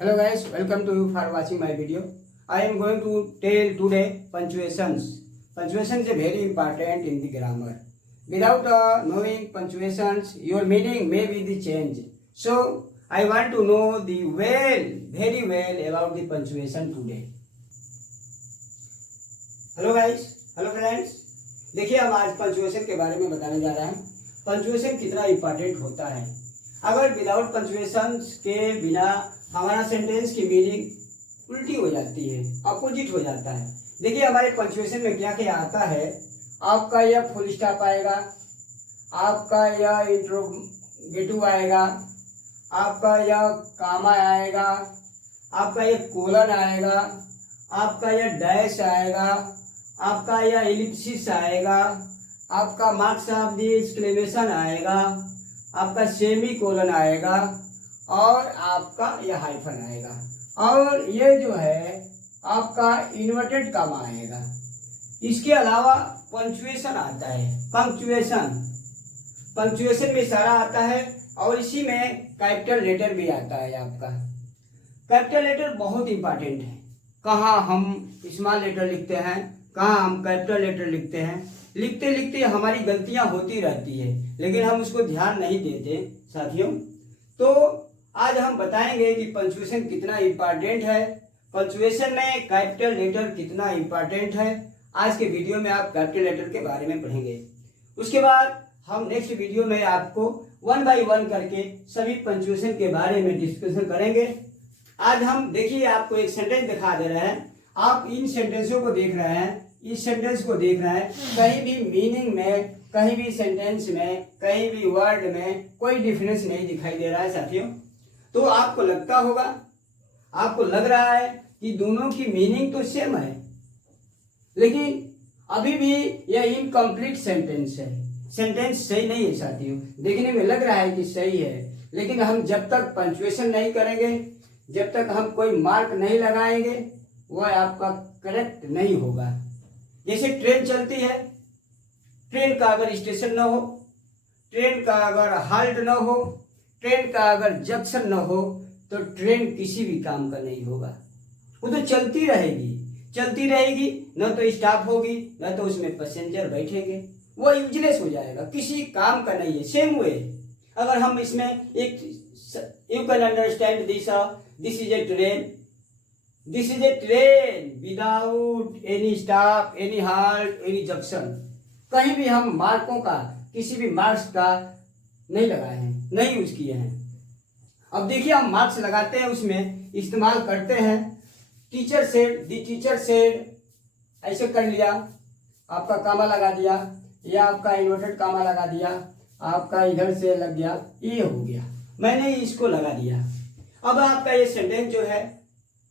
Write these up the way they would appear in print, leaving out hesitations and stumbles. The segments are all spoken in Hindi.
Hello guys, welcome to you for watching my video. I am going to tell today punctuations. Punctuation is very important in the grammar. Without knowing punctuations, your meaning may be the change. So I want to know the very well about the punctuation today. Hello guys, hello friends. देखिए हम आज पंचुएशन के बारे में बताने जा रहे हैं. पंचुएशन कितना इंपॉर्टेंट होता है. अगर विदाउट पंचुएशन के बिना हमारा सेंटेंस की मीनिंग उल्टी हो जाती है, अपोजिट हो जाता है. देखिए हमारे पंचुएशन में क्या क्या आता है. आपका यह फुल स्टॉप आएगा, आपका यह इंट्रोगेटिव आएगा, आपका यह कामा आएगा, आपका यह कोलन आएगा, आपका यह डैश आएगा, आपका यह एलिप्सिस आएगा, आपका मार्क्स ऑफ द एक्सक्लेमेशन आएगा, आपका सेमी कोलन आएगा और आपका यह हाइफन आएगा. और ये जो है आपका इन्वर्टेड कामा आएगा. इसके अलावा पंक्चुएशन आता है. पंक्चुएशन में सारा आता है और इसी में कैपिटल लेटर भी आता है. आपका कैपिटल लेटर बहुत इंपॉर्टेंट है. कहाँ हम स्मॉल लेटर लिखते हैं, कहाँ हम कैपिटल लेटर लिखते हैं. लिखते लिखते हमारी गलतियां होती रहती है, लेकिन हम उसको ध्यान नहीं देते साथियों. तो आज हम बताएंगे कि पंक्चुएशन कितना इम्पॉर्टेंट है, पंक्चुएशन में कैपिटल लेटर कितना इम्पॉर्टेंट है. आज के वीडियो में आप कैपिटल लेटर के बारे में पढ़ेंगे. उसके बाद हम नेक्स्ट वीडियो में आपको 1 बाय 1 करके सभी पंक्चुएशन के बारे में डिस्कशन करेंगे. आज हम देखिए आपको एक सेंटेंस दिखा दे रहे हैं. आप इन सेंटेंसों को देख रहे हैं, इस सेंटेंस को देख रहे हैं. कहीं भी मीनिंग में, कहीं भी सेंटेंस में, कहीं भी वर्ड में कोई डिफरेंस नहीं दिखाई दे रहा है साथियों. तो आपको लगता होगा, आपको लग रहा है कि दोनों की मीनिंग तो सेम है, लेकिन अभी भी यह इनकम्प्लीट सेंटेंस है. सेंटेंस सही नहीं है साथियों. देखने में लग रहा है कि सही है, लेकिन हम जब तक पंक्चुएशन नहीं करेंगे, जब तक हम कोई मार्क नहीं लगाएंगे, वह आपका करेक्ट नहीं होगा. जैसे ट्रेन चलती है, ट्रेन का अगर स्टेशन न हो, ट्रेन का अगर हाल्ट न हो, ट्रेन का अगर जंक्शन न हो, तो ट्रेन किसी भी काम का नहीं होगा. वो तो चलती रहेगी, चलती रहेगी, न तो स्टॉप होगी, न तो उसमें पैसेंजर बैठेंगे. वो यूजलेस हो जाएगा, किसी काम का नहीं है. सेम वे अगर हम इसमें एक you can understand this is a train. This is a train without any stop, any halt, any junction. कहीं भी हम मार्कों का, किसी भी मार्क्स का नहीं लगाए हैं, नहीं यूज किए हैं. अब देखिए हम मार्क्स लगाते हैं, उसमें इस्तेमाल करते हैं. Teacher said, the teacher said, ऐसे कर लिया, आपका कामा लगा दिया, या आपका इन्वर्टेड कामा लगा दिया, आपका इधर से लग गया, ये हो गया, मैंने इसको लगा दिया. अब आपका ये सेंटेंस जो है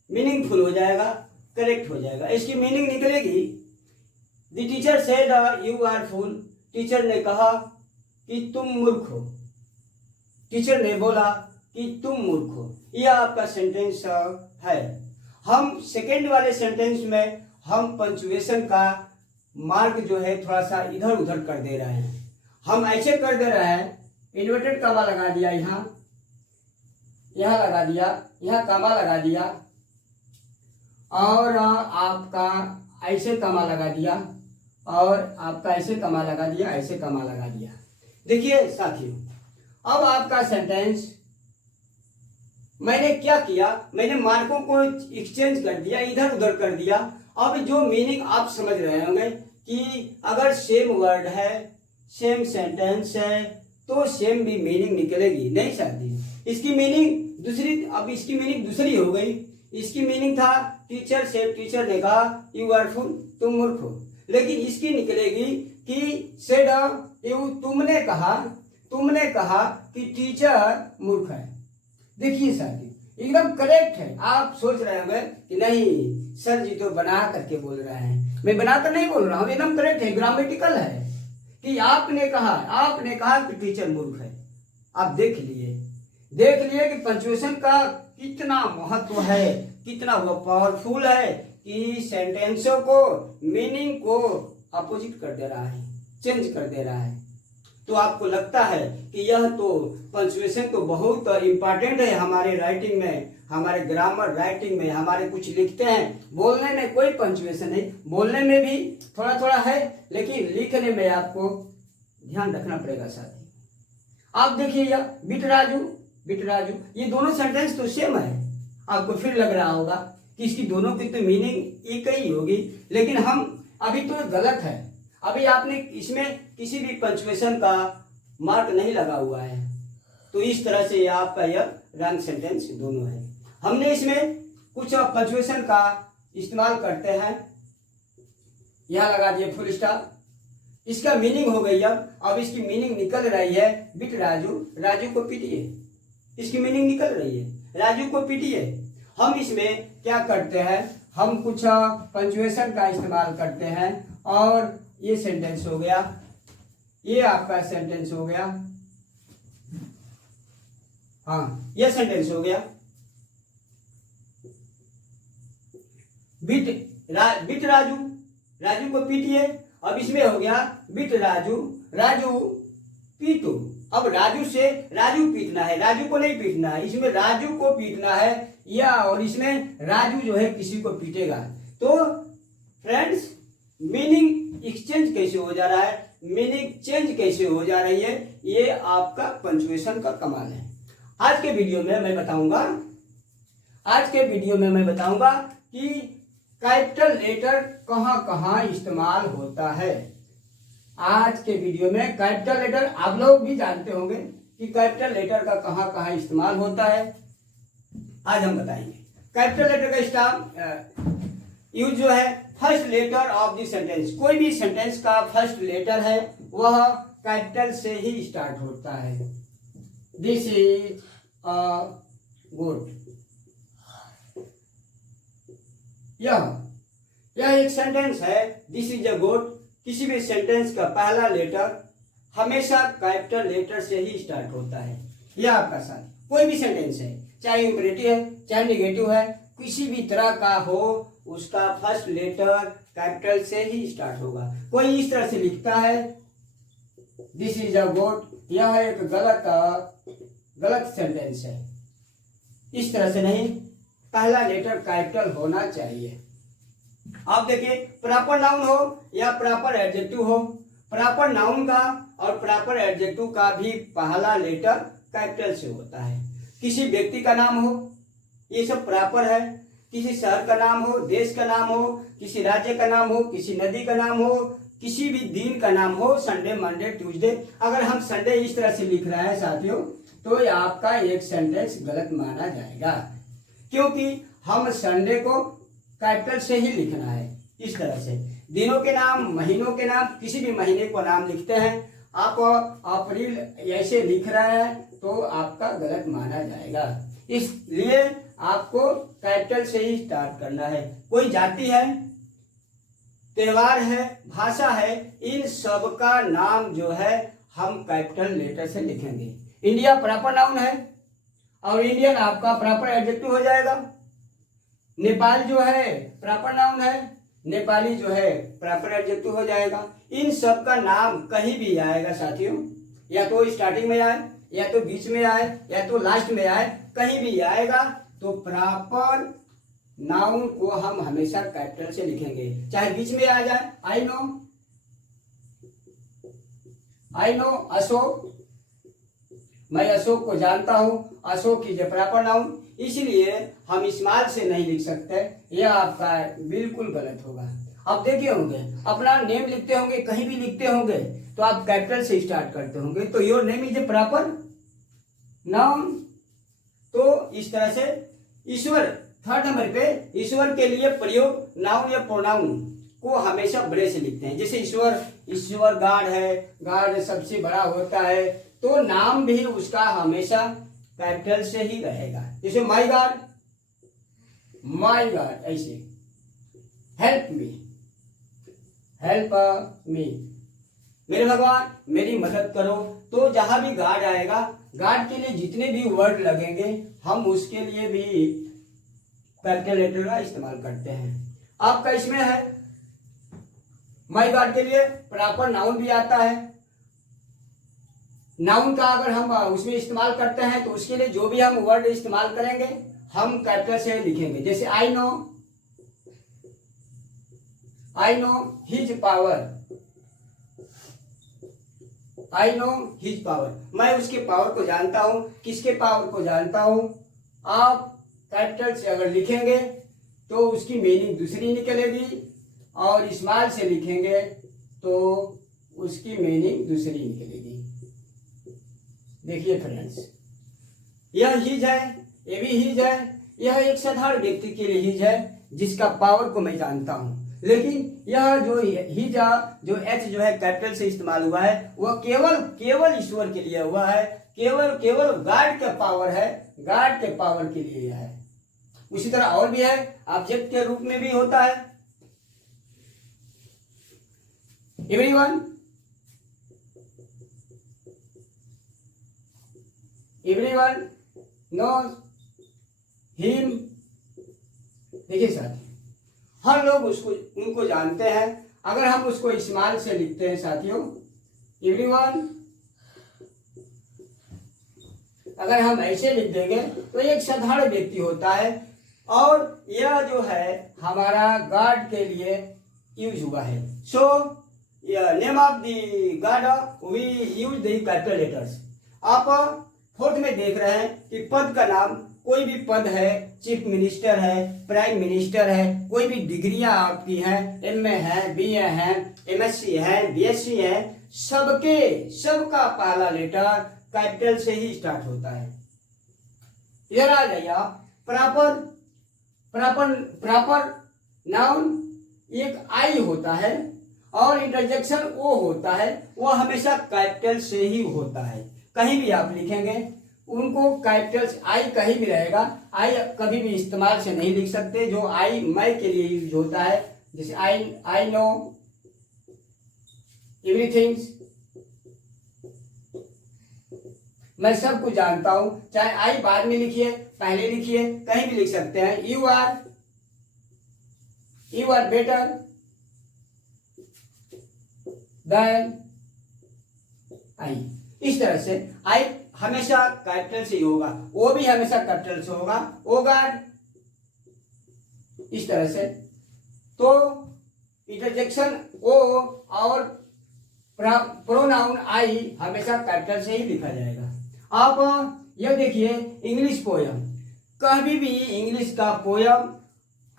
मीनिंगफुल हो जाएगा, करेक्ट हो जाएगा. इसकी मीनिंग निकलेगी, the teacher said you are fool. Teacher ने कहा कि तुम मूर्ख हो. टीचर ने बोला कि तुम मूर्ख हो. यह आपका सेंटेंस है. हम सेकेंड वाले सेंटेंस में हम पंक्चुएशन का मार्क जो है थोड़ा सा इधर उधर कर दे रहे हैं. हम ऐसे कर दे रहे हैं, इन्वर्टेड कामा लगा दिया, यहाँ लगा दिया, यहाँ कामा लगा दिया, और आपका ऐसे कामा लगा दिया, और आपका ऐसे कामा लगा दिया, ऐसे कामा लगा दिया. देखिए साथियों, अब आपका सेंटेंस मैंने क्या किया, मैंने मार्कों को एक्सचेंज कर दिया, इधर उधर कर दिया. अब जो मीनिंग आप समझ रहे होंगे कि अगर सेम वर्ड है, सेम सेंटेंस है, तो सेम भी मीनिंग निकलेगी. नहीं साथी, इसकी मीनिंग दूसरी, अब इसकी मीनिंग दूसरी हो गई. इसकी मीनिंग था टीचर से, टीचर ने कहा यू आर फूल, तुम मूर्ख हो. लेकिन इसकी निकलेगी कि सेड यू, तुमने कहा कि टीचर मूर्ख है. देखिए साथी, एकदम करेक्ट है. आप सोच रहे होंगे कि नहीं सर जी तो बना करके बोल रहे हैं. मैं बनाकर नहीं बोल रहा हूँ, एकदम करेक्ट है, ग्रामेटिकल है कि आपने कहा कि टीचर मूर्ख है. आप देख लिए कि पंक्चुएशन का कितना महत्व है, कितना वो पावरफुल है कि सेंटेंसों को, मीनिंग को अपोजिट कर दे रहा है, चेंज कर दे रहा है. तो आपको लगता है कि यह तो पंक्चुएशन तो बहुत इम्पोर्टेंट है हमारे राइटिंग में, हमारे ग्रामर राइटिंग में, हमारे कुछ लिखते हैं, बोलने में कोई पंक्चुएशन नहीं, बोलने में भी थोड़ा थोड़ा है, लेकिन लिखने में आपको ध्यान रखना पड़ेगा साथी। आप देखिए यह बिट राजू, ये दोनों सेंटेंस तो सेम है। आपको फिर लग रहा होगा कि इसकी दोनों की तो मीनिंग एक ही होगी, लेकिन हम अभी तो गलत है। अभी आपने इसमें किसी भी पंक्चुएशन का मार्क नहीं लगा हुआ है, तो इस तरह से आपका यह रॉन्ग सेंटेंस दोनों है। हमने इसमें कुछ पंक्चुएशन का इस्तेमाल करते हैं। यहां लगा दिए फुल स्टॉप, इसका मीनिंग हो गई। अब इसकी मीनिंग निकल रही है बिट राजू को पीटिए, इसकी मीनिंग निकल रही है राजू को पीटिए। हम इसमें क्या करते हैं, हम कुछ पंक्चुएशन का इस्तेमाल करते हैं और ये सेंटेंस हो गया, ये आपका सेंटेंस हो गया, हाँ ये सेंटेंस हो गया। बिट राजू को पीटिए। अब इसमें हो गया बिट राजू पीटो। अब राजू से राजू पीटना है, राजू को नहीं पीटना है, इसमें राजू को पीटना है या, और इसमें राजू जो है किसी को पीटेगा। तो फ्रेंड्स मीनिंग एक्सचेंज कैसे हो जा रहा है, मीनिंग चेंज कैसे हो जा रही है, ये आपका पंक्चुएशन का कमाल है। आज के वीडियो में मैं बताऊंगा कि कैपिटल लेटर कहां कहां इस्तेमाल होता है। आज के वीडियो में कैपिटल लेटर आप लोग भी जानते होंगे कि कैपिटल लेटर का कहां कहां इस्तेमाल होता है, आज हम बताएंगे। कैपिटल लेटर का स्टाफ यूज जो है first letter of the sentence, कोई भी सेंटेंस का फर्स्ट लेटर है वह कैपिटल से ही स्टार्ट होता है। दिस इज अ गुड, यह एक सेंटेंस है, दिस इज अ गुड। किसी भी सेंटेंस का पहला लेटर हमेशा कैपिटल लेटर से ही स्टार्ट होता है। यह आपका साथ कोई भी सेंटेंस है, चाहे इंपरेटिव है चाहे नेगेटिव है, किसी भी तरह का हो, उसका फर्स्ट लेटर कैपिटल से ही स्टार्ट होगा। कोई इस तरह से लिखता है दिस इज अ गुड, यह एक गलत सेंटेंस है। इस तरह से नहीं, पहला लेटर कैपिटल होना चाहिए। आप देखिए प्रॉपर नाउन हो या प्रॉपर एडजेक्टिव हो, प्रॉपर नाउन का और प्रॉपर एडजेक्टिव का भी पहला लेटर कैपिटल से होता है। किसी व्यक्ति का नाम हो, ये सब प्रॉपर है। किसी शहर का नाम हो, देश का नाम हो, किसी राज्य का नाम हो, किसी नदी का नाम हो, किसी भी दिन का नाम हो, संडे मंडे ट्यूसडे, अगर हम संडे इस तरह से लिख रहे हैं साथियों, तो ये आपका एक सेंटेंस गलत माना जाएगा, क्योंकि हम संडे को कैपिटल से ही लिखना है। इस तरह से दिनों के नाम, महीनों के नाम, किसी भी महीने को नाम लिखते हैं, आप अप्रैल ऐसे लिख रहे हैं तो आपका गलत माना जाएगा। इसलिए आपको कैपिटल से ही स्टार्ट करना है। कोई जाति है, त्योहार है, भाषा है, इन सब का नाम जो है हम कैपिटल लेटर से लिखेंगे। इंडिया प्रॉपर नाउन है और इंडियन आपका प्रॉपर एडजेक्टिव हो जाएगा। नेपाल जो है प्रॉपर नाउन है, नेपाली जो है प्रॉपर एडजेक्टिव हो जाएगा। इन सब का नाम कहीं भी आएगा साथियों, या तो स्टार्टिंग में आए, या तो बीच में आए, या तो लास्ट में आए, कहीं भी आएगा तो प्रॉपर नाउन को हम हमेशा कैपिटल से लिखेंगे, चाहे बीच में आ जाए। आई नो अशोक, मैं अशोक को जानता हूं, Ashok is a proper noun, इसलिए हम स्मॉल से नहीं लिख सकते, यह आपका बिल्कुल गलत होगा। आप देखे होंगे अपना नेम लिखते होंगे, कहीं भी लिखते होंगे तो आप कैपिटल से स्टार्ट करते होंगे, तो your name is a proper noun. तो इस तरह से ईश्वर, थर्ड नंबर पे ईश्वर के लिए प्रयोग नाउन या प्रोनाउन को हमेशा बड़े से लिखते हैं। जैसे ईश्वर गॉड है, गॉड सबसे बड़ा होता है, तो नाम भी उसका हमेशा कैपिटल से ही रहेगा। जैसे माई गॉड, ऐसे हेल्प मी, मेरे भगवान मेरी मदद करो। तो जहां भी गॉड आएगा, गॉड के लिए जितने भी वर्ड लगेंगे हम उसके लिए भी कैपिटल लेटर का इस्तेमाल करते हैं। आपका इसमें है माई गॉड के लिए प्रॉपर नाउन भी आता है, नाउन का अगर हम उसमें इस्तेमाल करते हैं तो उसके लिए जो भी हम वर्ड इस्तेमाल करेंगे हम कैपिटल से लिखेंगे। जैसे I know his power, I know his power, मैं उसके पावर को जानता हूं। किसके पावर को जानता हूं? आप कैपिटल से अगर लिखेंगे तो उसकी मीनिंग दूसरी निकलेगी, और स्मॉल से लिखेंगे तो उसकी मीनिंग दूसरी निकलेगी। देखिए फ्रेंड्स, यह हिज है, ये भी हिज है। यह एक साधारण व्यक्ति के लिए हिज है जिसका पावर को मैं जानता हूं। लेकिन यह जो हिज जो एच जो है कैपिटल से इस्तेमाल हुआ है वह केवल ईश्वर के लिए हुआ है, केवल गॉड का पावर है, गॉड के पावर के लिए है। उसी तरह और भी है, ऑब्जेक्ट के रूप में भी होता है। Everyone knows him। देखिए साथी, हर लोग उनको जानते हैं। अगर हम उसको स्मॉल से लिखते हैं साथियों, एवरीवन, अगर हम ऐसे लिख देंगे तो एक साधारण व्यक्ति होता है, और यह जो है हमारा गॉड के लिए यूज हुआ है। So name of the god we use the capital letters. आप फोर्थ में देख रहे हैं कि पद का नाम, कोई भी पद है, चीफ मिनिस्टर है, प्राइम मिनिस्टर है, कोई भी डिग्रियां आपकी हैं, एमए है, बीए है, एमएससी है, बीएससी है, सबका पहला लेटर कैपिटल से ही स्टार्ट होता है। इधर आ जाइए आप, प्रॉपर नाउन एक आई होता है और इंटरजेक्शन ओ होता है, वो हमेशा कैपिटल से ही होता है। कहीं भी आप लिखेंगे उनको कैपिटल आई कहीं भी रहेगा, आई कभी भी इस्तेमाल से नहीं लिख सकते। जो आई मैं के लिए यूज होता है, जैसे आई नो एवरीथिंग, मैं सब कुछ जानता हूं। चाहे आई बाद में लिखिए, पहले लिखिए, कहीं भी लिख सकते हैं। You are better than I. इस तरह से आई हमेशा कैपिटल से ही होगा, वो भी हमेशा कैपिटल से होगा। ओ गॉड, इस तरह से। तो इंटरजेक्शन ओ और प्रोनाउन आई हमेशा कैपिटल से ही लिखा जाएगा। आप यह देखिए, इंग्लिश पोयम, कभी भी इंग्लिश का पोयम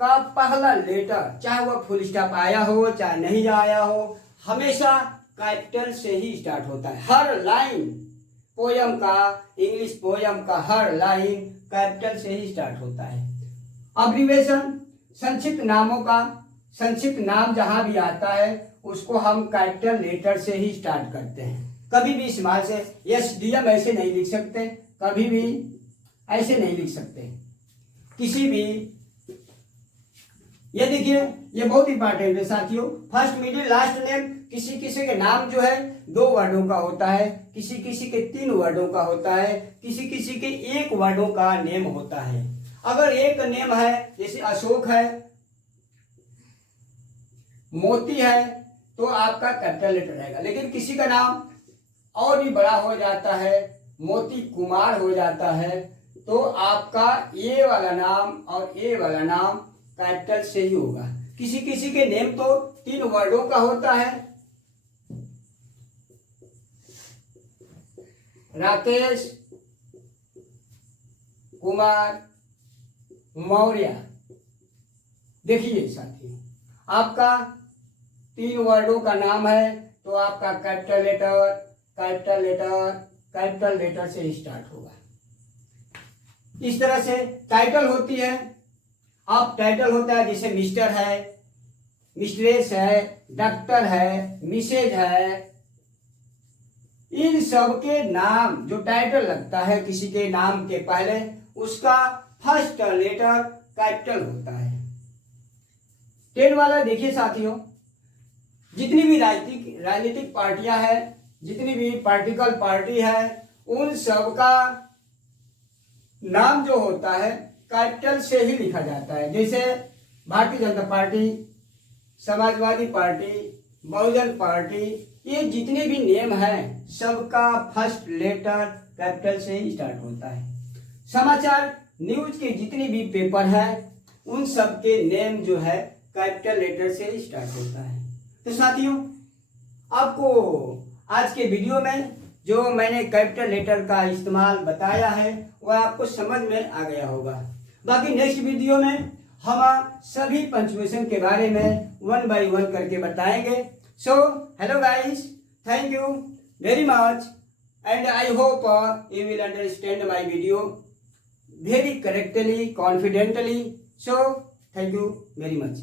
का पहला लेटर, चाहे वह फुल स्टॉप आया हो चाहे नहीं आया हो, हमेशा कैपिटल से ही स्टार्ट होता है। हर लाइन पोयम का, इंग्लिश पोयम का हर लाइन कैपिटल से ही स्टार्ट होता है। अब्रीविएशन, संक्षिप्त नामों का, संक्षिप्त नाम जहां भी आता है उसको हम कैपिटल लेटर से ही स्टार्ट करते हैं। कभी भी स्मॉल से, एसडीएम ऐसे नहीं लिख सकते, कभी भी ऐसे नहीं लिख सकते। किसी भी, ये देखिए, ये बहुत इंपॉर्टेंट है साथियों। फर्स्ट मिडिल लास्ट नेम, किसी किसी के नाम जो है 2 वर्डों का होता है, किसी किसी के 3 वर्डों का होता है, किसी किसी के 1 वर्डों का नेम होता है। अगर एक नेम है, जैसे अशोक है, मोती है, तो आपका कैपिटल लेटर रहेगा। लेकिन किसी का नाम और भी बड़ा हो जाता है, मोती कुमार हो जाता है, तो आपका ये वाला नाम और ये वाला नाम कैपिटल से ही होगा। किसी किसी के नेम तो 3 वर्डों का होता है, राकेश कुमार मौर्य। देखिए साथियों, आपका 3 वर्डों का नाम है तो आपका capital letter capital letter capital letter से स्टार्ट होगा। इस तरह से टाइटल होती है। अब टाइटल होता है जैसे मिस्टर है, मिस्ट्रेस है, डॉक्टर है, मिसेज है, इन सब के नाम जो टाइटल लगता है किसी के नाम के पहले, उसका फर्स्ट लेटर कैपिटल होता है। 10 वाला देखिए साथियों, जितनी भी राजनीतिक पार्टियां हैं, जितनी भी पॉलिटिकल पार्टी है, उन सब का नाम जो होता है कैपिटल से ही लिखा जाता है। जैसे भारतीय जनता पार्टी, समाजवादी पार्टी, बहुजन पार्टी, ये जितने भी नेम है सबका फर्स्ट लेटर कैपिटल से ही स्टार्ट होता है। समाचार न्यूज के जितने भी पेपर है उन सब के नेम जो है कैपिटल लेटर से ही स्टार्ट होता है। तो साथियों, आपको आज के वीडियो में जो मैंने कैपिटल लेटर का इस्तेमाल बताया है वह आपको समझ में आ गया होगा। बाकी नेक्स्ट वीडियो में हम सभी पंचुएशन के बारे में 1 by 1 करके बताएंगे। So hello guys, thank you very much and I hope you will understand my video very correctly, confidently. So thank you very much.